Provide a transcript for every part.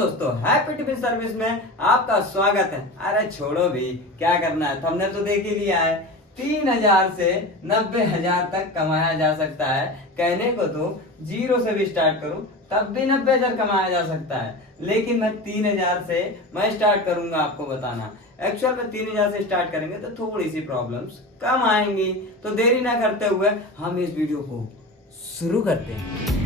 दोस्तों, happy tiffin service में आपका स्वागत है। अरे छोड़ो भी, क्या करना है, हमने तो देख ही लिया है। 3,000 से 90,000 तक कमाया जा सकता है। कहने को तो 0 से भी स्टार्ट करूं तब भी 90,000 कमाया जा सकता है, लेकिन मैं 3,000 से मैं स्टार्ट करूंगा आपको बताना। एक्चुअल में 3,000 से स्टार्ट करेंगे तो थोड़ी सी प्रॉब्लम्स कम आएंगी। तो देरी ना करते हुए हम इस वीडियो को शुरू करते हैं।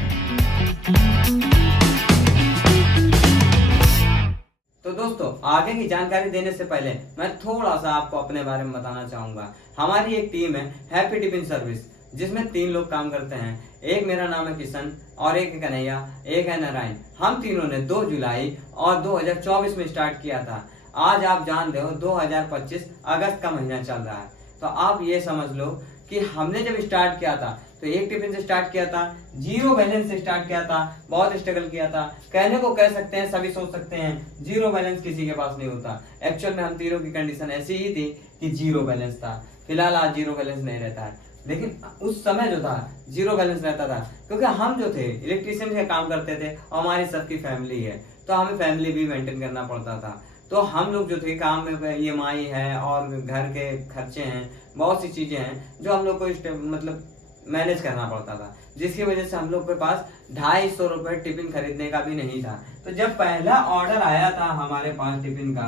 तो दोस्तों, आगे की जानकारी देने से पहले मैं थोड़ा सा आपको अपने बारे में बताना चाहूंगा। हमारी एक टीम है हैप्पी टिफिन सर्विस, जिसमें 3 लोग काम करते हैं। एक मेरा नाम है किशन और एक है कन्हैया, एक है नारायण। हम तीनों ने 2 जुलाई और 2024 में स्टार्ट किया था। आज आप जानते हो 2025 अगस्त का महीना चल रहा है। तो आप ये समझ लो कि हमने जब स्टार्ट किया था तो एक टिफिन से स्टार्ट किया था, 0 बैलेंस से स्टार्ट किया था, बहुत स्ट्रगल किया था। कहने को कह सकते हैं, सभी सोच सकते हैं 0 बैलेंस किसी के पास नहीं होता। एक्चुअल में हम तीनों की कंडीशन ऐसी ही थी कि 0 बैलेंस था। फिलहाल आज 0 बैलेंस नहीं रहता है, लेकिन उस समय जो था 0 बैलेंस रहता था, क्योंकि हम जो थे इलेक्ट्रिशियन का काम करते थे और हमारी सबकी फैमिली है, तो हमें फैमिली भी मेंटेन करना पड़ता था। तो हम लोग जो थे काम में EMI है और घर के खर्चे हैं, बहुत सी चीजें हैं जो हम लोग को मतलब मैनेज करना पड़ता था, जिसकी वजह से हम लोग के पास 250 रुपए टिफिन खरीदने का भी नहीं था। तो जब पहला ऑर्डर आया था हमारे पास टिफिन का,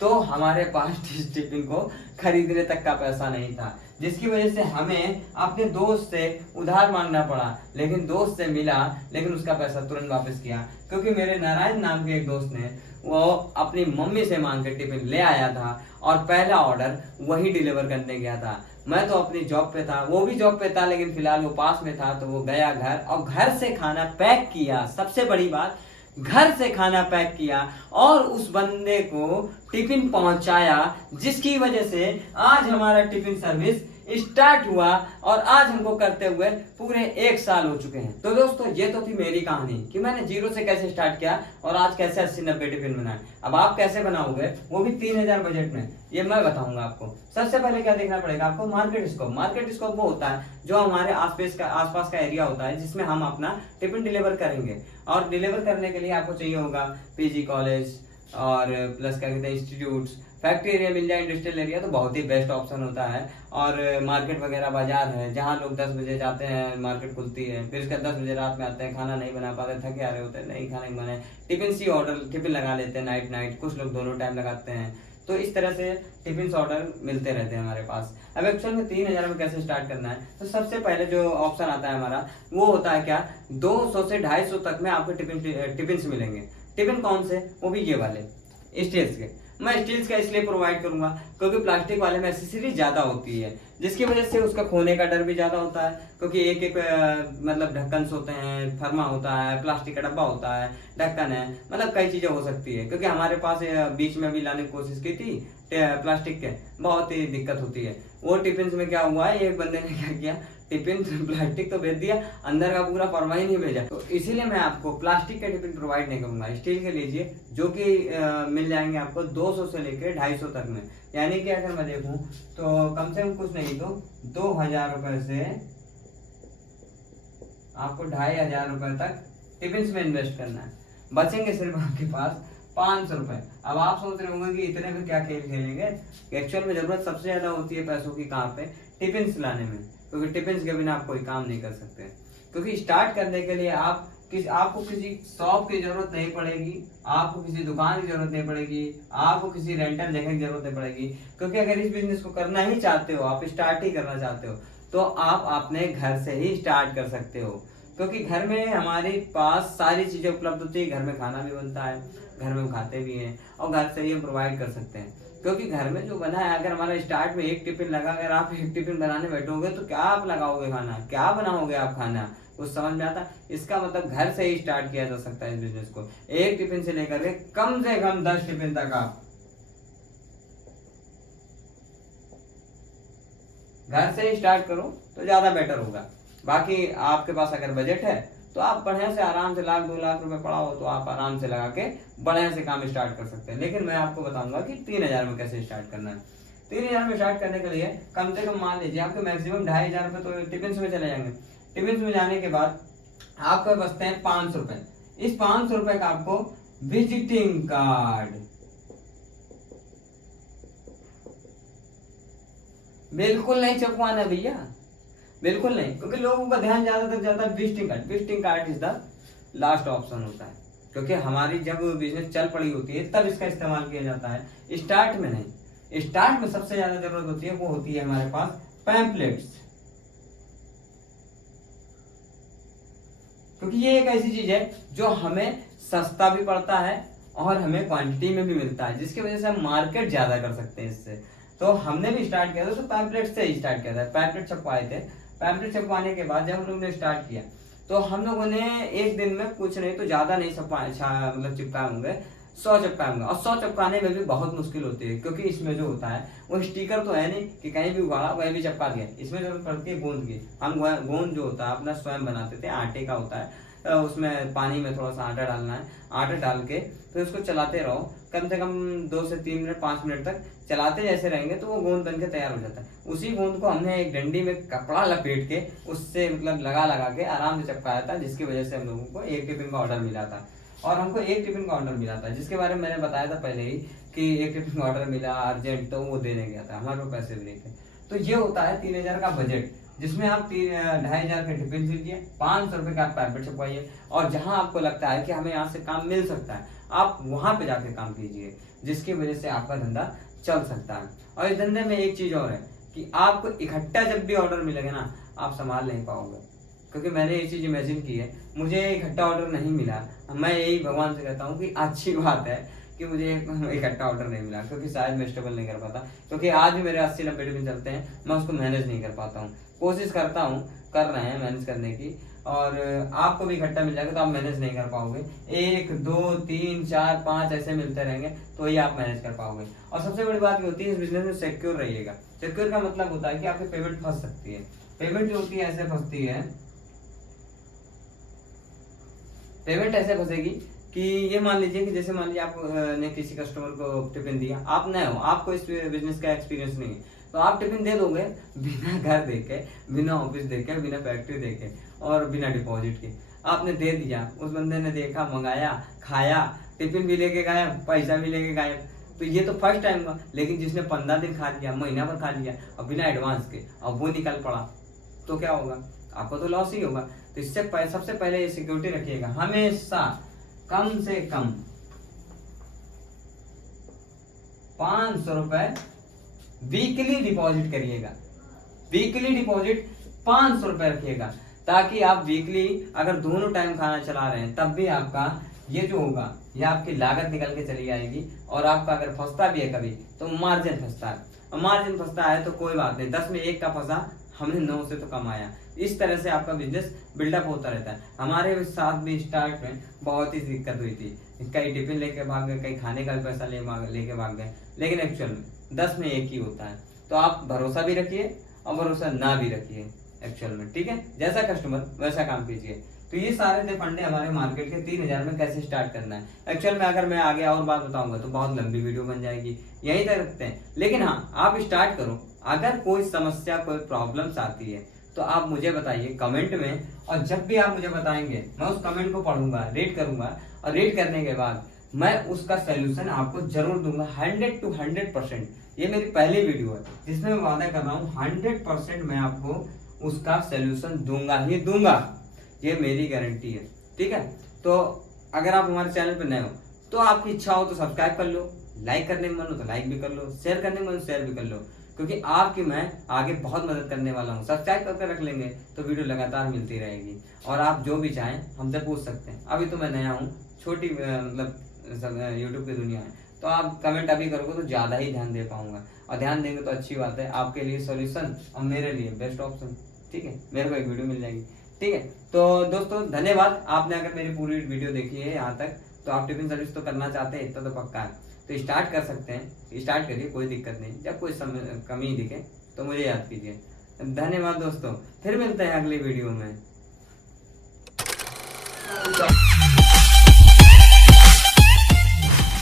तो हमारे पास इस टिफिन को खरीदने तक का पैसा नहीं था, जिसकी वजह से हमें अपने दोस्त से उधार मांगना पड़ा। लेकिन दोस्त से मिला, लेकिन उसका पैसा तुरंत वापस किया, क्योंकि मेरे नारायण नाम के एक दोस्त ने वो अपनी मम्मी से मांग के टिफिन ले आया था और पहला ऑर्डर वही डिलीवर करने गया था। मैं तो अपनी जॉब पे था, वो भी जॉब पे था, लेकिन फिलहाल वो पास में था, तो वो गया घर और घर से खाना पैक किया। सबसे बड़ी बात, घर से खाना पैक किया और उस बंदे को टिफिन पहुंचाया, जिसकी वजह से आज हमारा टिफिन सर्विस स्टार्ट हुआ और आज हमको करते हुए पूरे 1 साल हो चुके हैं। तो दोस्तों, ये तो थी मेरी कहानी कि मैंने 0 से कैसे स्टार्ट किया और आज कैसे 80-90 टिफिन बनाए। अब आप कैसे बनाओगे, वो भी 3,000 बजट में, ये मैं बताऊंगा आपको। सबसे पहले क्या देखना पड़ेगा आपको, मार्केट स्कोप। मार्केट स्कोप वो होता है जो हमारे आसपास का एरिया होता है, जिसमें हम अपना टिफिन डिलीवर करेंगे। और डिलीवर करने के लिए आपको चाहिए होगा PG कॉलेज और प्लस क्या कहते हैं इंस्टीट्यूट्स। फैक्ट्री एरिया मिल जाए, इंडस्ट्रियल एरिया, तो बहुत ही बेस्ट ऑप्शन होता है। और मार्केट वगैरह बाजार है, जहाँ लोग 10 बजे जाते हैं, मार्केट खुलती है, फिर उसके 10 बजे रात में आते हैं, खाना नहीं बना पाते, थके आ रहे होते हैं, नहीं खाना नहीं बने, टिफिन लगा लेते हैं नाइट। कुछ लोग दोनों टाइम लगाते हैं। तो इस तरह से टिफिन ऑर्डर मिलते रहते हैं हमारे पास। अब एक्चुअल में 3,000 में कैसे स्टार्ट करना है, तो सबसे पहले जो ऑप्शन आता है हमारा, वो होता है क्या, 200 से 250 तक में आपको टिफिन मिलेंगे। टिफिन कौन से, वो भी ये वाले स्टील्स के। मैं स्टील्स का इसलिए प्रोवाइड करूंगा क्योंकि प्लास्टिक वाले में एक्सेसरीज ज्यादा होती है, जिसकी वजह से उसका खोने का डर भी ज्यादा होता है, क्योंकि एक मतलब ढक्कन होते हैं, फर्मा होता है, प्लास्टिक का डब्बा होता है, ढक्कन है, मतलब कई चीजें हो सकती है। क्योंकि हमारे पास बीच में भी लाने की कोशिश की थी प्लास्टिक के, बहुत ही दिक्कत होती है। वो टिफिन में क्या हुआ है, एक बंदे ने क्या किया, टिफिन प्लास्टिक तो भेज दिया, अंदर का पूरा फरमा ही नहीं भेजा। तो इसीलिए मैं आपको प्लास्टिक के टिफिन प्रोवाइड नहीं करूंगा, स्टील के लीजिए, जो कि मिल जाएंगे आपको 200 से लेकर 250 तक में। यानी कि अगर मैं देखूं तो कम से कम कुछ नहीं तो 2,000 रुपए से आपको 2,500 रुपए तक टिफिन में इन्वेस्ट करना है। बचेंगे सिर्फ आपके पास 500 रुपए। अब आप सोच रहे होंगे कि इतने में क्या खेल खेलेंगे। एक्चुअल में जरूरत सबसे ज्यादा होती है पैसों की कहाँ पे, टिफिन लाने में, क्योंकि टिफिन के बिना आप कोई काम नहीं कर सकते। क्योंकि स्टार्ट करने के लिए आपको किसी शॉप की जरूरत नहीं पड़ेगी, आपको किसी दुकान की जरूरत नहीं पड़ेगी, आपको किसी रेंटल जगह की जरूरत नहीं पड़ेगी। क्योंकि अगर इस बिजनेस को करना ही चाहते हो, आप स्टार्ट ही करना चाहते हो, तो आप अपने घर से ही स्टार्ट कर सकते हो। क्योंकि घर में हमारे पास सारी चीजें उपलब्ध होती है, घर में खाना भी बनता है, घर में हम खाते भी हैं और घर से ही हम प्रोवाइड कर सकते हैं। क्योंकि घर में जो बना है, अगर हमारा स्टार्ट में एक टिफिन लगा, अगर आप एक टिफिन बनाने बैठोगे तो क्या आप लगाओगे खाना, क्या बनाओगे आप खाना, कुछ समझ में आता। इसका मतलब घर से ही स्टार्ट किया जा सकता है इस बिजनेस को। एक टिफिन से लेकर के कम से कम 10 टिफिन तक आप घर से ही स्टार्ट करो तो ज्यादा बेटर होगा। बाकी आपके पास अगर बजट है तो आप बढ़िया से आराम से 1-2 लाख रुपए पड़ा हो तो आप आराम से लगा के बढ़िया से काम स्टार्ट कर सकते हैं। लेकिन मैं आपको बताऊंगा कि 3,000 में कैसे स्टार्ट करना है। 3,000 में स्टार्ट करने के लिए कम से कम मान लीजिए आपके मैक्सिमम 2,500 रुपए तो टिफिन में चले जाएंगे। टिफिन में जाने के बाद आपके बचते हैं 500 रुपए। इस 500 रुपए का आपको विजिटिंग कार्ड। बिल्कुल नहीं छपवाना भैया, बिल्कुल नहीं, क्योंकि लोगों का ध्यान ज्यादातर जाता है visiting card. Visiting card is the last option होता है, क्योंकि हमारी जब बिजनेस चल पड़ी होती है तब इसका इस्तेमाल किया जाता है, स्टार्ट में नहीं। स्टार्ट में सबसे ज्यादा जरूरत होती है, वो होती है हमारे पास पैम्पलेट्स, क्योंकि ये एक ऐसी चीज है जो हमें सस्ता भी पड़ता है और हमें क्वांटिटी में भी मिलता है, जिसकी वजह से हम मार्केट ज्यादा कर सकते हैं इससे। तो हमने भी स्टार्ट किया था तो पैम्पलेट से ही स्टार्ट किया था, पैम्पलेट छपवाए थे। पैम्पलेट छपवाने के बाद जब हम लोग ने स्टार्ट किया तो हम लोगों ने एक दिन में कुछ नहीं तो ज्यादा नहीं मतलब चिपकाए होंगे, 100 चिपकाए होंगे। और 100 चिपकाने में भी बहुत मुश्किल होती है, क्योंकि इसमें जो होता है वो स्टिकर तो है नहीं कि कहीं भी उगाड़ा वहीं भी चिपका दिया। इसमें जरूरत पड़ती है गोंद की। हम गोंद जो होता है अपना स्वयं बनाते थे, आटे का होता है, उसमें पानी में थोड़ा सा आटा डालना है, आटा डाल के फिर उसको चलाते रहो कम से कम 2 से 3 मिनट 5 मिनट तक चलाते जैसे रहेंगे तो वो गोंद बनके तैयार हो जाता है। उसी गोंद को हमने एक डंडी में कपड़ा लपेट के उससे मतलब लगा लगा के आराम से चिपकाया था, जिसकी वजह से हम लोगों को एक टिफिन का ऑर्डर मिला था। और हमको एक टिफिन का ऑर्डर मिला था, जिसके बारे में मैंने बताया था पहले ही कि एक टिफिन का ऑर्डर मिला अर्जेंट, तो वो देने गया था, हमारे को पैसे भी नहीं थे। तो ये होता है 3000 का बजट, जिसमें आप 2500 का टिफिन लीजिए, 500 रुपए का आप पैम्पलेट छपवाइए, और जहां आपको लगता है कि हमें यहाँ से काम मिल सकता है आप वहां पे जाके काम कीजिए, जिसकी वजह से आपका धंधा चल सकता है। और इस धंधे में एक चीज और है कि आपको इकट्ठा जब भी ऑर्डर मिलेगा ना आप संभाल नहीं पाओगे, क्योंकि मैंने ये चीज इमेजिन की है, मुझे इकट्ठा ऑर्डर नहीं मिला। मैं यही भगवान से कहता हूँ कि अच्छी बात है कि मुझे इकट्ठा ऑर्डर नहीं मिला, क्योंकि शायद मैं स्टेबल नहीं कर पाता, क्योंकि आज भी मेरे 80-90 टिफिन चलते हैं, मैं उसको मैनेज नहीं कर पाता हूँ। कोशिश करता हूँ, कर रहे हैं मैनेज करने की, और आपको भी इकट्ठा मिल जाएगा तो आप मैनेज नहीं कर पाओगे। 1 2 3 4 5 ऐसे मिलते रहेंगे तो ही आप मैनेज कर पाओगे। और सबसे बड़ी बात ये होती है इस बिजनेस में सिक्योर रहिएगा। सिक्योर का मतलब होता है कि आपकी पेमेंट फंस सकती है। पेमेंट जो होती है ऐसे फंसती है, पेमेंट ऐसे फंसेगी कि ये मान लीजिए कि जैसे मान लीजिए आप ने किसी कस्टमर को टिफिन दिया, आप नए हो, आपको इस बिजनेस का एक्सपीरियंस नहीं है, तो आप टिफिन दे दोगे बिना घर देखे, बिना ऑफिस देखे, बिना फैक्ट्री देखे और बिना डिपॉजिट के। आपने दे दिया, उस बंदे ने देखा, मंगाया, खाया, टिफिन भी लेके गया, पैसा भी लेके गया, तो ये तो फर्स्ट टाइम हुआ। लेकिन जिसने 15 दिन खा लिया, महीना भर खा लिया और बिना एडवांस के, अब वो निकल पड़ा, तो क्या होगा? आपको तो लॉस ही होगा। तो इससे सबसे पहले ये सिक्योरिटी रखिएगा, हमेशा कम से कम 500 रुपए वीकली डिपॉजिट करिएगा। वीकली डिपॉजिट 500 रुपए रखिएगा, ताकि आप वीकली अगर दोनों टाइम खाना चला रहे हैं तब भी आपका ये जो होगा ये आपकी लागत निकल के चली आएगी। और आपका अगर फंसता भी है कभी तो मार्जिन फंसता है, और मार्जिन फंसता है तो कोई बात नहीं, 10 में 1 का फंसा, हमने 9 से तो कमाया। इस तरह से आपका बिजनेस बिल्डअप होता रहता है। हमारे साथ भी स्टार्ट में बहुत ही दिक्कत हुई थी, कई टिफिन लेके भाग गए, कई खाने का भी पैसा लेके भाग गए, लेकिन एक्चुअल में 10 में 1 ही होता है। तो आप भरोसा भी रखिए और भरोसा ना भी रखिए एक्चुअल में, ठीक है? जैसा कस्टमर वैसा काम कीजिए। तो ये सारे थे फंडे हमारे मार्केट के 3000 में कैसे स्टार्ट करना है। एक्चुअल में अगर मैं आगे और बात बताऊंगा तो बहुत लंबी वीडियो बन जाएगी, यहीं तक रखते हैं। लेकिन हाँ, आप स्टार्ट करो। अगर कोई समस्या, कोई प्रॉब्लम्स आती है तो आप मुझे बताइए कमेंट में, और जब भी आप मुझे बताएंगे मैं उस कमेंट को पढ़ूंगा, रेट करूंगा, और रेट करने के बाद मैं उसका सोल्यूशन आपको जरूर दूंगा 100 to 100%। ये मेरी पहली वीडियो है जिसमें मैं वादा कर रहा हूँ 100% मैं आपको उसका सोल्यूशन दूंगा ही दूंगा, ये मेरी गारंटी है, ठीक है? तो अगर आप हमारे चैनल पर नए हो तो आपकी इच्छा हो तो सब्सक्राइब कर लो, लाइक करने में मन हो तो लाइक भी कर लो, शेयर करने में मन शेयर भी कर लो, क्योंकि आपकी मैं आगे बहुत मदद करने वाला हूँ। सब्सक्राइब करके रख लेंगे तो वीडियो लगातार मिलती रहेगी, और आप जो भी चाहें हमसे पूछ सकते हैं। अभी तो मैं नया हूँ, छोटी मतलब यूट्यूब की दुनिया है, तो आप कमेंट अभी करोगे तो ज़्यादा ही ध्यान दे पाऊंगा, और ध्यान देंगे तो अच्छी बात है, आपके लिए सॉल्यूशन और मेरे लिए बेस्ट ऑप्शन, ठीक है? मेरे को एक वीडियो मिल जाएगी, ठीक है? तो दोस्तों धन्यवाद। आपने अगर मेरी पूरी वीडियो देखी है यहाँ तक, तो आप टिफिन सर्विस तो करना चाहते हैं, इतना तो पक्का है, तो स्टार्ट कर सकते हैं। स्टार्ट करिए, कोई दिक्कत नहीं। जब कोई कमी दिखे तो मुझे याद कीजिए। धन्यवाद दोस्तों, फिर मिलते हैं अगली वीडियो में।